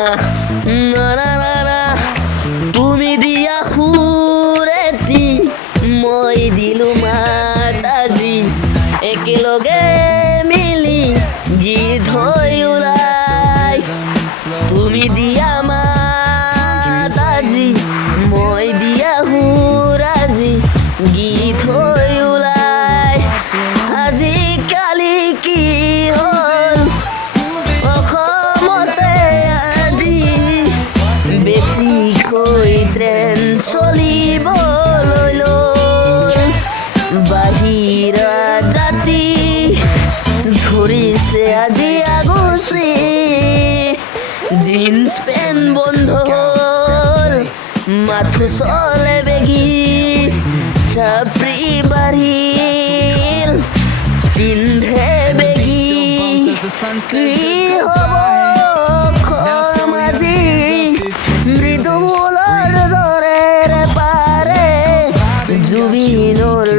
না না না না তুমি দিয়া হুরেতি মই দিলু মাতাজি একেলগে মিলি গীত হৈ ওলাই তুমি দিয়া মাতাজি মই দিয়া হুৰাজি গীত হৈ ওলাই আজিকালি কি হ'ল অসমতে আজি বেছিকৈ ট্ৰেইন চলিবলৈ লৈ বাহিৰা জাতি ধৰিছে আজি আগুচি জিন্স পেণ্ট বন্ধ হ'ল মাথো চলে বেগি চাপৰি বাঢ়িল পিন্ধে বেগি কি হ'ব সমাজি মৃদু মূলৰ দৰে পাৰে জুবিনৰ